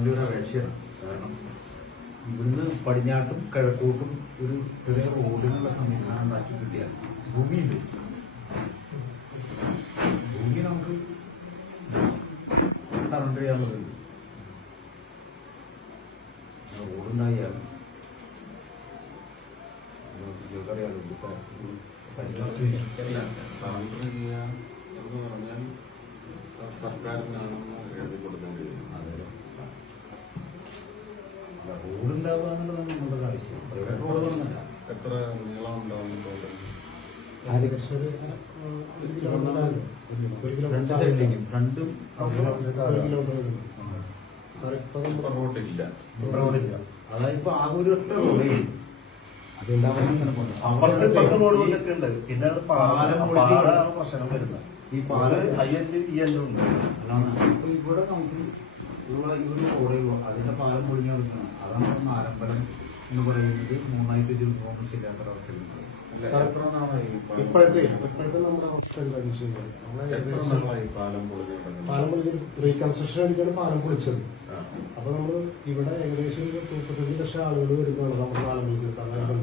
നല്ലൊരു അപേക്ഷയാണ്. കാരണം ഇവിടുന്ന് പടിഞ്ഞാട്ടും കിഴക്കോട്ടും ഒരു ചെറിയ റോഡിനുള്ള സംവിധാനം ഉണ്ടാക്കി കിട്ടിയാൽ ഭൂമിയുണ്ട്. ഭൂമി നമുക്ക് സറണ്ടർ ചെയ്യാനുള്ളത് റോഡുണ്ടായാലും സർക്കാരിനാണെന്ന് റോഡുണ്ടാവുക എന്നുള്ളതാണ് നമ്മുടെ ആവശ്യം. പ്രൈവറ്റ് റോഡുകളൊന്നല്ല എത്ര നീളം ഉണ്ടാവും റോഡ് രണ്ട് സൈഡിലേക്കും. റോഡില്ല. റോഡില്ല. അതായത് ഇപ്പൊ ആകെ ഒരു ഒറ്റ റോഡേ അപ്പുറത്ത് റോഡ് വന്നിട്ട് ഉണ്ട്. പിന്നെ പാലം പാലം പ്രശ്നം വരുന്നത്. ഈ എല്ലും ഉണ്ട്. ഇവിടെ നമുക്ക് ഇവിടെ ഈ ഒരു റോഡേ ഉള്ളൂ. അതിന്റെ പാലം പൊളിഞ്ഞു കൊടുക്കണം അതാണ് ആരംഭം നാലമ്പലം എന്ന് പറയുന്നത് മൂന്നായിട്ട് ഇതിൽ പാലം ഇപ്പോഴത്തെ നമ്മുടെ അവസ്ഥ റീകൺസ്ട്രക്ഷൻ അടിക്കാണ് പാലം പൊളിച്ചത്. അപ്പൊ നമ്മൾ ഇവിടെ ഏകദേശം ഒരു മുപ്പത്തഞ്ച് ലക്ഷം ആളുകൾ വരുന്നതാണ് നമ്മുടെ പാലം പൊളിക്കുന്നത്.